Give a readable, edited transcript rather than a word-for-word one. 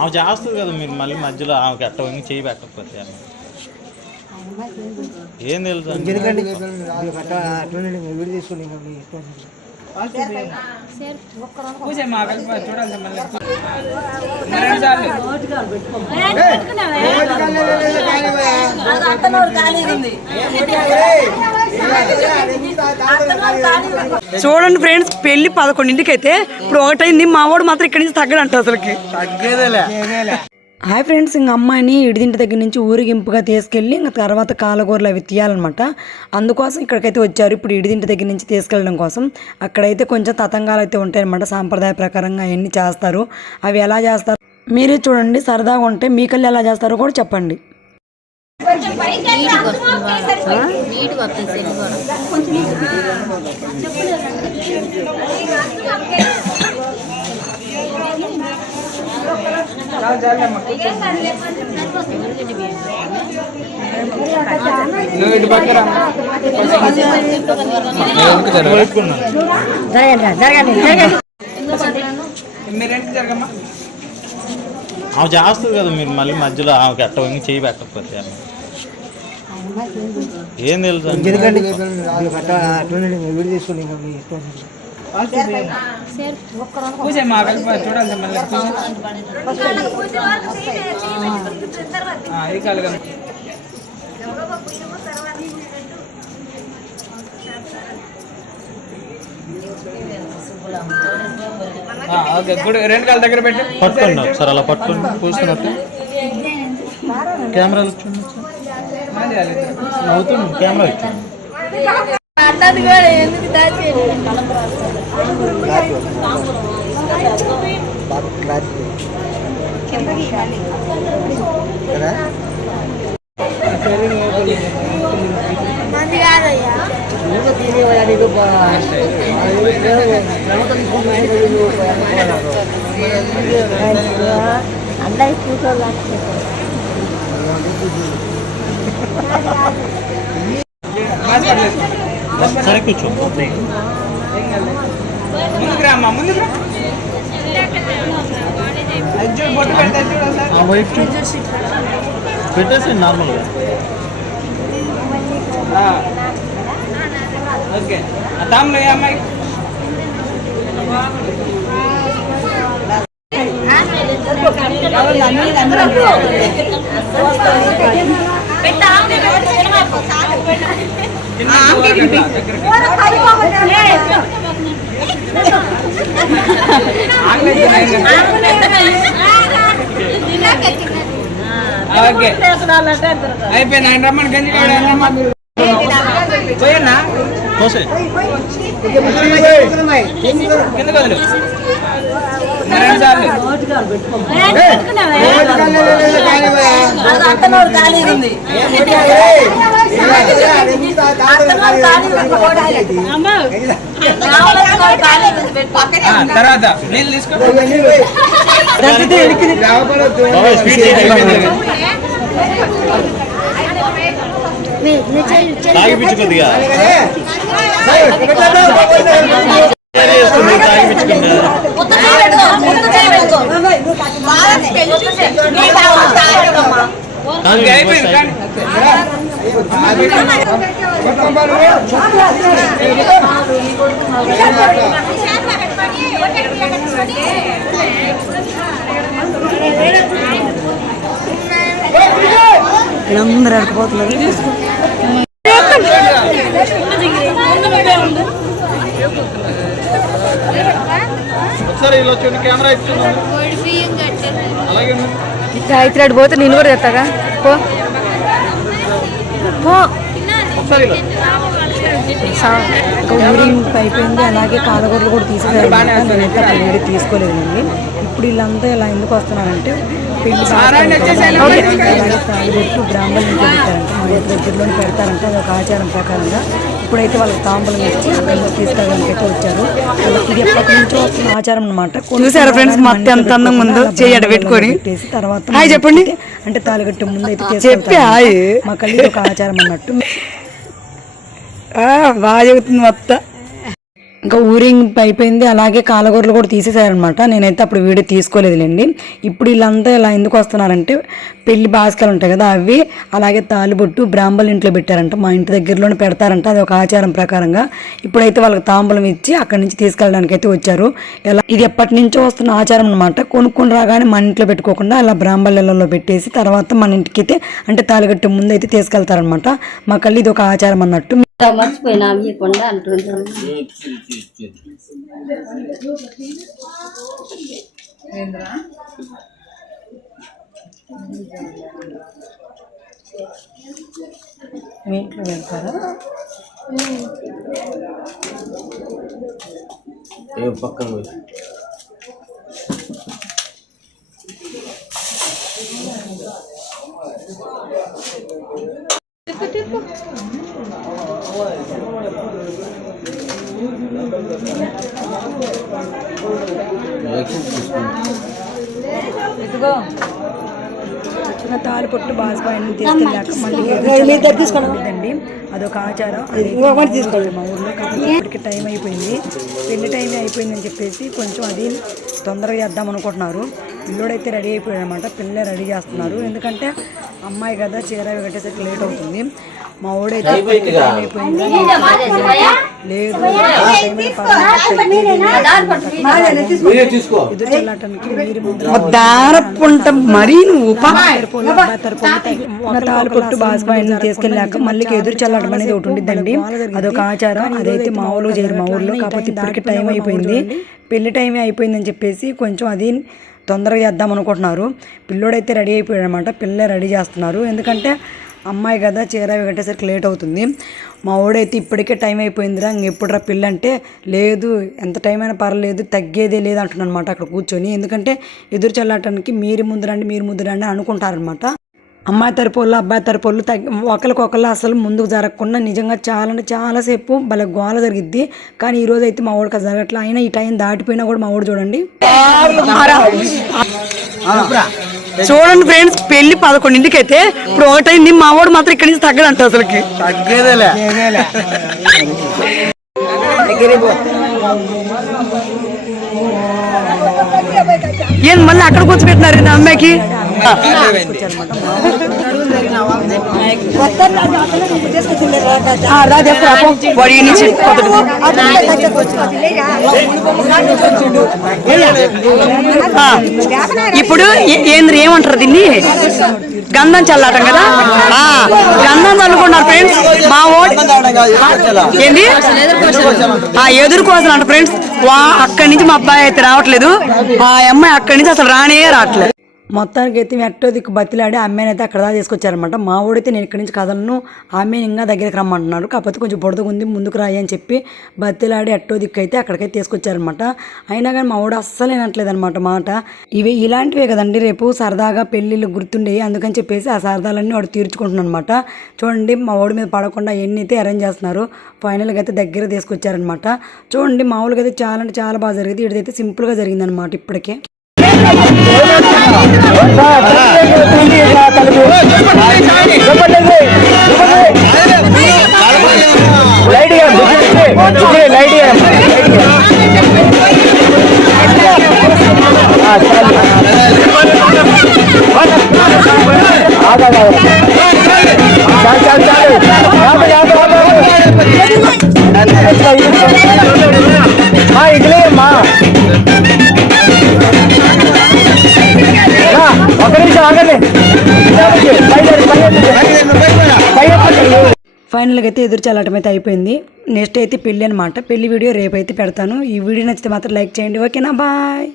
ఆమె చేస్తుంది కదా, మీరు మళ్ళీ మధ్యలో ఆమెకి ఎట్ట చేయి పెట్టకపోతే ఏం తెలుసు చూడండి ఫ్రెండ్స్, పెళ్లి 11ంటికి అయితే ఇప్పుడు 1 అయింది. మా వాడు మాత్రం ఇక్కడి నుంచి తగ్గడంట అసలుకి. హాయ్ ఫ్రెండ్స్, ఇంక అమ్మాయిని ఇడిదింటి దగ్గర నుంచి ఊరిగింపుగా తీసుకెళ్ళి ఇంకా తర్వాత కాలగూరలు అవి తీయాలన్నమాట. అందుకోసం ఇక్కడికైతే వచ్చారు. ఇప్పుడు ఇడిదింటి దగ్గర నుంచి తీసుకెళ్ళడం కోసం అక్కడైతే కొంచెం తతంగాలు అయితే ఉంటాయన్నమాట. సాంప్రదాయ ప్రకారంగా అవన్నీ చేస్తారు. అవి ఎలా చేస్తారు మీరే చూడండి, సరదాగా ఉంటాయి. మీకల్లి ఎలా చేస్తారో కూడా చెప్పండి. ఆమె చేస్తుంది కదా, మీరు మళ్ళీ మధ్యలో ఆమెకి ఎట్ట చేయి పెట్టకపోతే ఏం తెలుసు రెండు కాళ్ళ దగ్గర పెట్టి పట్టుకోండి ఒకసారి, అలా పట్టుకోండి కూర్చున్నట్టు. కెమెరాలు వచ్చింది, అవుతుంది కెమెరా వచ్చింది. సరే కూర్చో, ముందుకు రామ్మా, ముందుకు పెట్టేసి నార్మల్గా. ఓకే, తమ్ముడు అమ్మాయి అయిపోయింది. ఆయన రమ్మని గంజి పోయన్నా కింద వదిలు. తర్వాత నీళ్ళు తీసుకో. తాగిపించు కొద్దిగా, అందరూ అడిపోతున్నారు. ఇతరాడు పోతే నేను కూడా తెస్తాగా. ఊరింపు అయిపోయింది. అలాగే కాలగూరలు కూడా తీసుకెళ్ళి తీసుకోలేదండి. ఇప్పుడు వీళ్ళంతా ఇలా ఎందుకు వస్తున్నారంటే పెళ్లి తాళిబొట్టు బ్రాహ్మణుల నుంచి పెట్టారంట, మా దగ్గరలోనే పెడతారంట. అది ఒక ఆచారం ప్రకారంగా. ఇప్పుడైతే వాళ్ళకి తాంబూలం ఇచ్చి అక్కడ తీసుకెళ్ళడానికి అయితే వచ్చారు. వాళ్ళకి ఇది ఎప్పటి నుంచో వస్తున్న ఆచారం అనమాట. చూసారా ఫ్రెండ్స్, మొత్తం ఎంత అందంగా ఉందో చేయడం పెట్టుకొని తర్వాత చెప్పండి అంటే తాళిగట్టు ముందు అయితే చెప్పి మా కళ్ళి ఒక ఆచారం అన్నట్టు. బాగా చెబుతుంది మొత్తం. ఇంకా ఊరింపు అయిపోయింది. అలాగే కాలగూరలు కూడా తీసేసారనమాట. నేనైతే అప్పుడు వీడియో తీసుకోలేదులేండి. ఇప్పుడు వీళ్ళంతా ఇలా ఎందుకు వస్తున్నారంటే పెళ్లి బాస్కాలు ఉంటాయి కదా అవి, అలాగే తాలిబొట్టు బ్రాహ్మణుల ఇంట్లో పెట్టారంట. మా ఇంటి దగ్గరలోనే పెడతారంట, అది ఒక ఆచారం ప్రకారంగా. ఇప్పుడైతే వాళ్ళకి తాంబూలం ఇచ్చి అక్కడి నుంచి తీసుకెళ్ళడానికి అయితే వచ్చారు. ఎలా ఇది ఎప్పటి నుంచో వస్తున్న ఆచారం అనమాట. కొనుక్కొని రాగానే మన ఇంట్లో పెట్టుకోకుండా అలా బ్రాహ్మణులలో పెట్టేసి తర్వాత మన ఇంటికి అయితే అంటే తాలిగట్టు ముందు అయితే తీసుకెళ్తారనమాట. మాకల్లి ఇది ఒక ఆచారం అన్నట్టు. మర్చిపోయినా ఇవ్వకుండా అంటుంటాం. మీ ఇంట్లో వెళ్తారా? పక్కన ఇదిగో చిన్న తాలిపొట్టు బాస్పాయిని తీసుకెళ్ళాక మళ్ళీ తీసుకుంటుందండి. అదొక ఆచారం. తీసుకోవాలి మా ఊర్లో. కాబట్టి ఇప్పటికి టైం అయిపోయింది, పెళ్లి టైం అయిపోయిందని చెప్పేసి కొంచెం అది తొందరగా చేద్దాం అనుకుంటున్నారు. పిల్లోడైతే రెడీ అయిపోయాడు అనమాట. పిల్లలే రెడీ చేస్తున్నారు, ఎందుకంటే అమ్మాయి కదా చీర కట్టేసరికి లేట్ అవుతుంది. మా ఊడైతే టైం అయిపోయింది లేదు ఎదురు చల్లటానికి మరీ నువ్వు తాలిపొట్టు బాస్పాయిని తీసుకెళ్ళాక మళ్ళీ ఎదురు చల్లటం అనేది ఒకటి ఉండిద్దండి. అదొక ఆచారం. అదైతే మా ఊళ్ళో చేయరు మా ఊళ్ళో. కాకపోతే ఇప్పటికి టైం అయిపోయింది, పెళ్లి టైమే అయిపోయిందని చెప్పేసి కొంచెం అది తొందరగా చేద్దాం అనుకుంటున్నారు. పిల్లోడైతే రెడీ అయిపోయాడు అనమాట. పిల్లలే రెడీ చేస్తున్నారు, ఎందుకంటే అమ్మాయి కదా చీర కట్టేసరికి లేట్ అవుతుంది. మా ఊడైతే ఇప్పటికే టైం అయిపోయిందిరా ఇంకెప్పుడురా పిల్ల అంటే లేదు ఎంత టైం అయినా పర్లేదు తగ్గేదే లేదు అంటున్నాను అనమాట అక్కడ కూర్చొని. ఎందుకంటే ఎదురు చల్లటానికి మీరు ముందు రండి అనుకుంటారనమాట. అమ్మాయి తరపుళ్ళు అబ్బాయి తరపుళ్ళు ఒకరికొకళ్ళు అసలు ముందుకు జరగకుండా నిజంగా చాలా అంటే చాలాసేపు భలే గోల జరిగిద్ది. కానీ ఈరోజు అయితే మా ఊడికి జరగట్లే. అయినా ఈ టైం దాటిపోయినా కూడా మా ఊడు చూడండి చూడండి ఫ్రెండ్స్, పెళ్లి 11ంటికి అయితే ఇప్పుడు 1 అయింది. మా వాడు మాత్రం ఇక్కడి నుంచి తగ్గడంట అసలుకి. ఏం మళ్ళీ అక్కడ కూర్చోబెట్టినారు నా అమ్మాయికి. ఇప్పుడు ఏమంటారు దీన్ని, గంధం చల్లాటం కదా. గంధం చల్లుకున్నారు ఫ్రెండ్స్. మా ఓడి ఏంది ఎదురు కోసం అంట ఫ్రెండ్స్. అక్కడి నుంచి మా అబ్బాయి అయితే రావట్లేదు, ఆ అమ్మాయి అక్కడి నుంచి అసలు రావట్లేదు. మొత్తానికి అయితే ఎట్టో దిక్కు బతిలాడి అమ్మాయిని అయితే అక్కడ దాకా తీసుకొచ్చారనమాట. మా ఊడైతే నేను ఇక్కడి నుంచి కదలను, ఆమెను ఇంకా దగ్గరికి రమ్మంటున్నారు. కాకపోతే కొంచెం బుడదగా ఉంది ముందుకు రాయి అని చెప్పి బతిలాడి ఎట్టో దిక్కు అయితే అక్కడికైతే తీసుకొచ్చారనమాట. అయినా కానీ మా ఊడు అస్సలు వినట్లేదు అనమాట మాట. ఇవి ఇలాంటివే కదండి రేపు సరదాగా పెళ్ళిళ్ళు గుర్తుండేవి, అందుకని చెప్పేసి ఆ సరదాలన్నీ వాడు తీర్చుకుంటున్నాను అనమాట. చూడండి మా ఊడి మీద పడకుండా ఎన్ని అయితే అరేంజ్ చేస్తున్నారు. ఫైనల్గా అయితే దగ్గర తీసుకొచ్చారనమాట. చూడండి మామూలుగా అయితే చాలా అంటే చాలా బాగా జరిగింది. ఇదైతే సింపుల్గా జరిగిందనమాట ఇప్పటికే. ఫైనల్గా అయితే ఎదురు చల్లటం అయితే అయిపోయింది. నెక్స్ట్ అయితే పెళ్ళి అనమాట. పెళ్లి వీడియో రేపు అయితే పెడతాను. ఈ వీడియో నచ్చితే మాత్రం లైక్ చేయండి. ఓకేనా, బాయ్.